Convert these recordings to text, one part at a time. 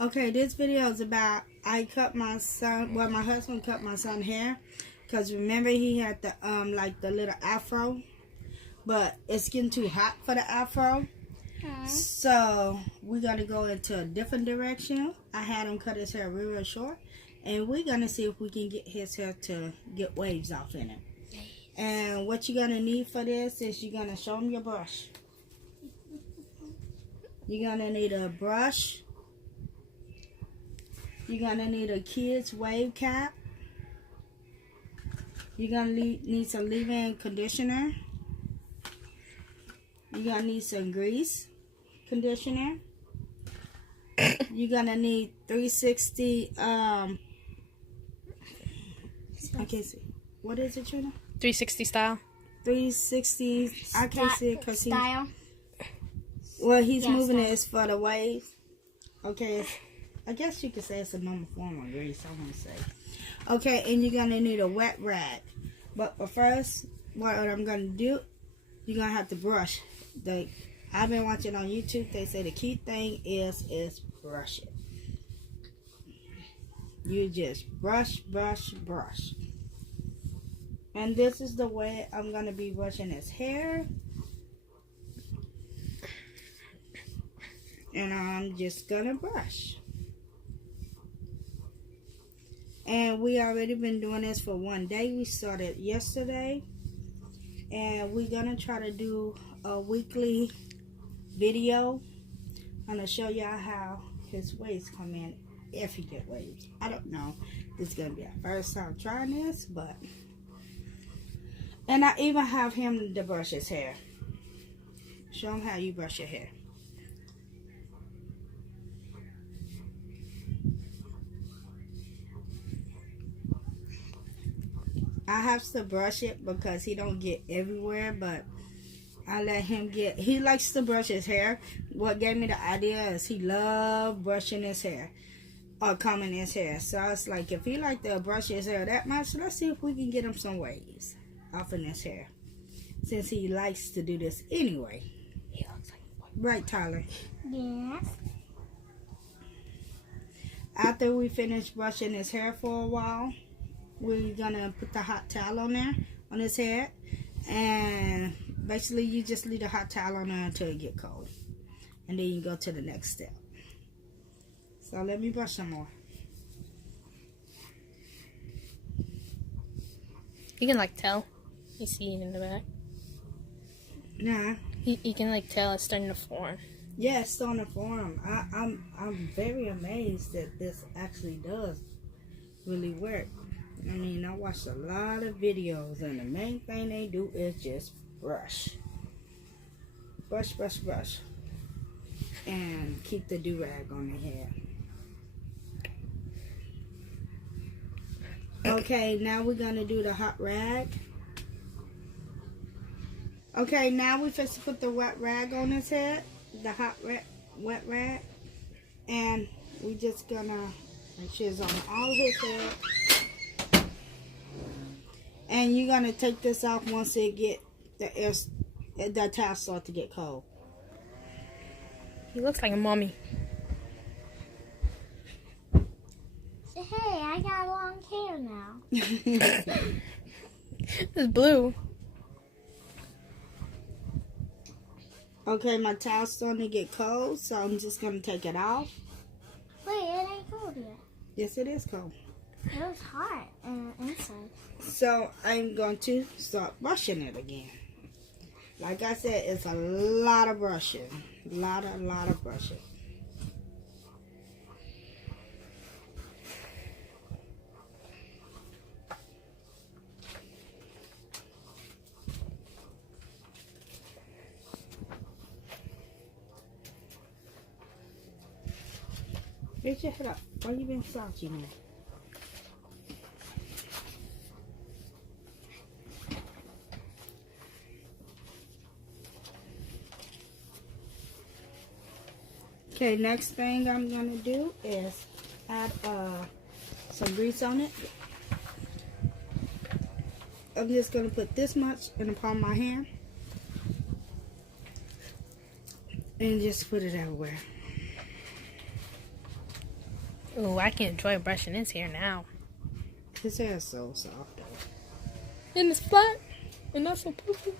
Okay, this video is about I cut my son. Well, my husband cut my son hair because remember he had the like the little afro, but it's getting too hot for the afro. So we're gonna go into a different direction. I had him cut his hair real short, and we're gonna see if we can get his hair to get waves off in it. And what you're gonna need for this is you're gonna show him your brush. You're gonna need a brush. You're gonna need a kid's wave cap. You're gonna need some leave-in conditioner. You're gonna need some grease conditioner. You're gonna need 360 I can't see. What is it, Trina? 360 style. 360. I can't see it because he's Yeah, moving it. It's for the waves. Okay, I guess you could say it's a normal form of grease. I want to say. Okay, and you're gonna need a wet rag. But first, what I'm gonna do, you're gonna have to brush. I've been watching on YouTube. They say the key thing is brush it. You just brush, brush, brush. And this is the way I'm going to be brushing his hair. And I'm just going to brush. And we already been doing this for one day. We started yesterday. And we're going to try to do a weekly video. I'm going to show y'all how his waves come in if he get waves. I don't know. This is going to be our first time trying this, but... And I even have him to brush his hair. Show him how you brush your hair. I have to brush it because he don't get everywhere, but I let him get... He likes to brush his hair. What gave me the idea is he loved brushing his hair. Or combing his hair. So I was like, if he like to brush his hair that much, let's see if we can get him some waves off in his hair, since he likes to do this anyway. He looks like a boy. Right, Tyler? Yes. After we finish brushing his hair for a while, we're gonna put the hot towel on there on his head, and basically you just leave the hot towel on there until it get cold, and then you go to the next step. So let me brush some more. You can like tell. You see it in the back. Nah. You can like tell it's starting to form. Yeah, it's starting to form. I'm very amazed that this actually does really work. I mean, I watched a lot of videos, and the main thing they do is just brush. Brush, brush, brush. And keep the do-rag on the head. Okay, now we're going to do the hot rag. Okay, now we're supposed to put the wet rag on his head. The wet rag. And we just going to make sure it's on all his head. And you're going to take this off once it get the towel start to get cold. He looks like a mommy. Say, hey, I got long hair now. It's blue. Okay, my towel's starting to get cold, so I'm just going to take it off. Wait, it ain't cold yet. Yes, it is cold. It was hot inside. So I'm going to start brushing it again. Like I said, it's a lot of brushing. A lot of brushing. Get your head up. Why you being slouchy now? Okay, next thing I'm going to do is add some grease on it. I'm just going to put this much in the palm of my hand. And just put it everywhere. Ooh, I can enjoy brushing his hair now. His hair is so soft though. And it's flat. And not so poofy.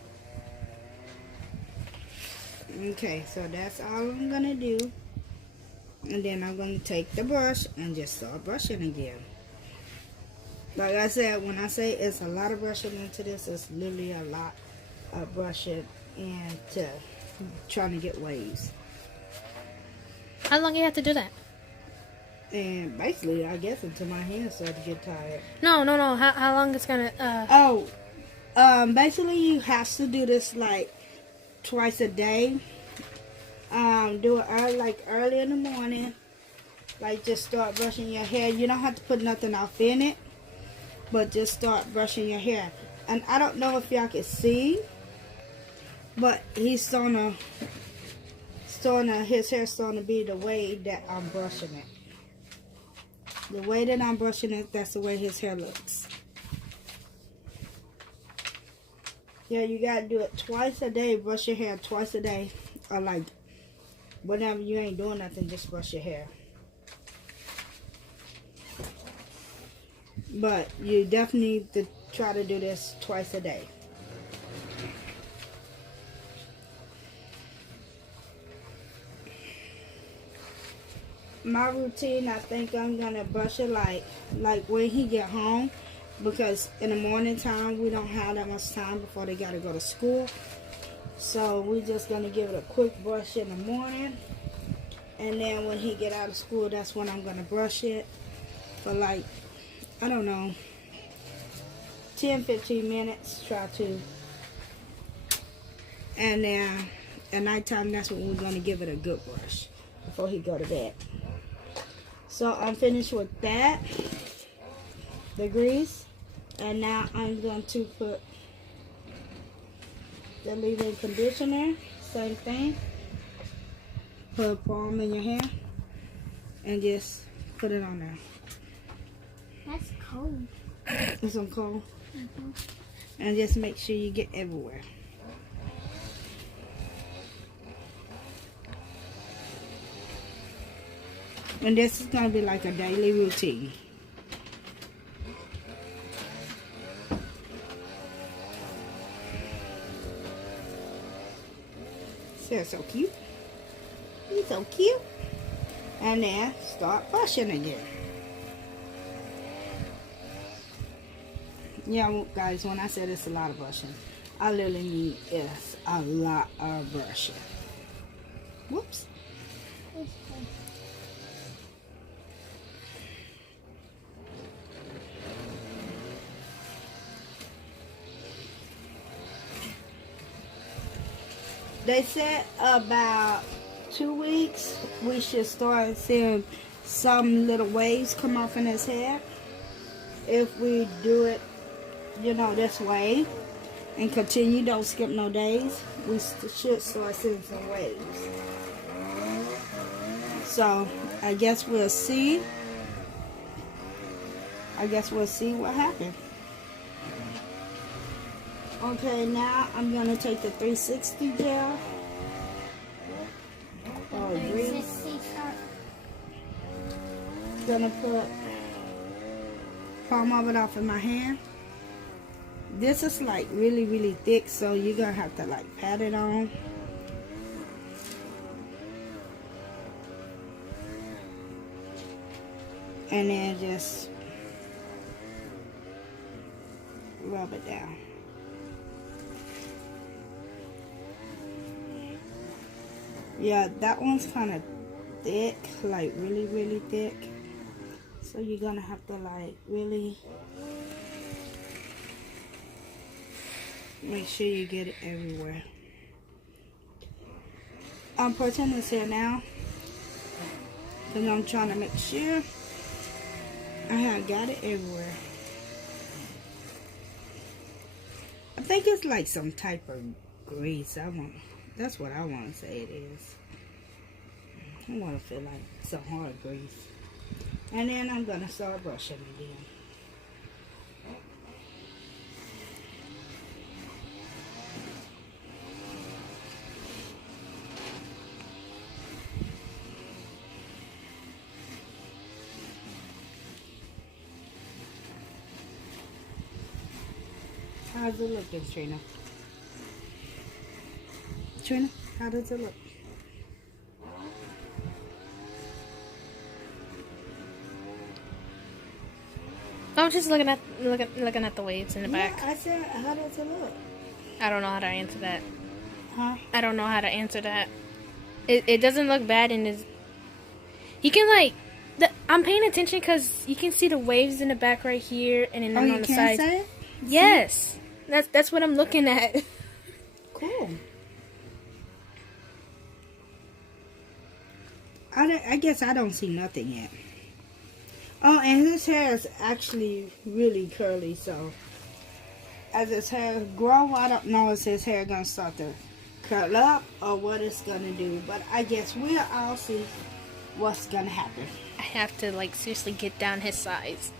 Okay, so that's all I'm gonna do. And then I'm gonna take the brush and just start brushing again. Like I said, when I say it's a lot of brushing into this, it's literally a lot of brushing into trying to get waves. How long you have to do that? And basically, I guess until my hands start to get tired. No. How long it's gonna, Basically you have to do this like twice a day. Do it early in the morning. Like just start brushing your hair. You don't have to put nothing off in it, but just start brushing your hair. And I don't know if y'all can see, but his hair's starting to be the way that I'm brushing it. The way that I'm brushing it, that's the way his hair looks. Yeah, you gotta do it twice a day. Brush your hair twice a day. Or like, whenever you ain't doing nothing, just brush your hair. But you definitely need to try to do this twice a day. My routine, I think I'm gonna brush it like when he get home, because in the morning time we don't have that much time before they gotta go to school. So we're just gonna give it a quick brush in the morning, and then when he get out of school, that's when I'm gonna brush it for like, I don't know, 10-15 minutes. Try to, and then at nighttime, that's when we're gonna give it a good brush before he go to bed. So I'm finished with that, the grease, and now I'm going to put the leave-in conditioner, same thing. Put a palm in your hair and just put it on there. That's cold. It's some cold. And just make sure you get everywhere. And this is going to be like a daily routine. They're so cute. He's so cute. And then start brushing again. Yeah, guys, when I said it's a lot of brushing, I literally mean it's a lot of brushing. Whoops. They said about 2 weeks we should start seeing some little waves come off in his hair. If we do it, you know, this way and continue, don't skip no days, we should start seeing some waves. So I guess we'll see. What happens. Okay, now I'm gonna take the 360 gel. Grease. Gonna put palm of it off in my hand. This is like really thick, so you're gonna have to like pat it on. And then just rub it down. Yeah, that one's kind of thick, like really thick. So you're gonna have to like really make sure you get it everywhere. I'm putting this here now because I'm trying to make sure I have got it everywhere. I think it's like some type of grease. That's what I want to say it is. I want to feel like some hard grease. And then I'm going to start brushing again. How's it looking, Trina? Trina, how does it look? I'm just looking at the waves in the back. Yeah, I said, how does it look? I don't know how to answer that. Huh? I don't know how to answer that. It doesn't look bad, and is you can like. I'm paying attention because you can see the waves in the back right here, and then Oh, on you the can't sides. say it? Yes, that's what I'm looking at. Cool. I guess I don't see nothing yet. Oh, and his hair is actually really curly, so as his hair grow, I don't know if his hair gonna start to curl up or what it's gonna do, but I guess we'll all see what's gonna happen. I have to like seriously get down his size.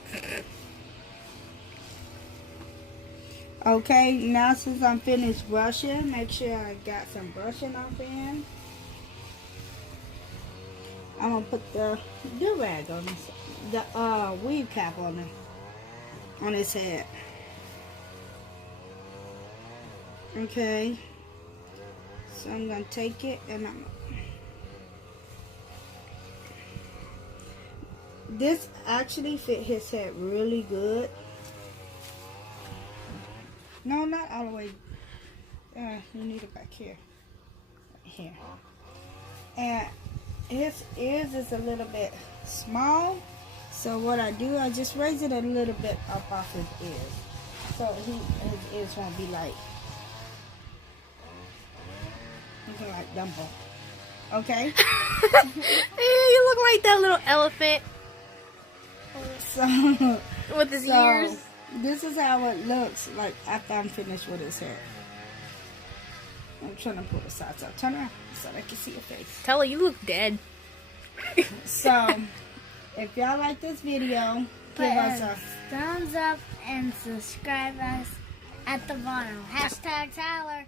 Okay, now since I'm finished brushing, make sure I got some brushing off in. I'm gonna put the do-rag on this, the weave cap on his head. Okay, so I'm gonna take it and this actually fit his head really good. No, not all the way. You need it back here. Right here. And his ears is a little bit small. So what I do, I just raise it a little bit up off his ears. So his ears won't be like, looking like Dumbo. Okay? You look like that little elephant So, with his ears. This is how it looks like after I'm finished with his hair. I'm trying to pull the sides up. Turn around so I can see your face. Tell her you look dead. So, if y'all like this video, Put give us a thumbs up and subscribe us at the bottom. #Tyler.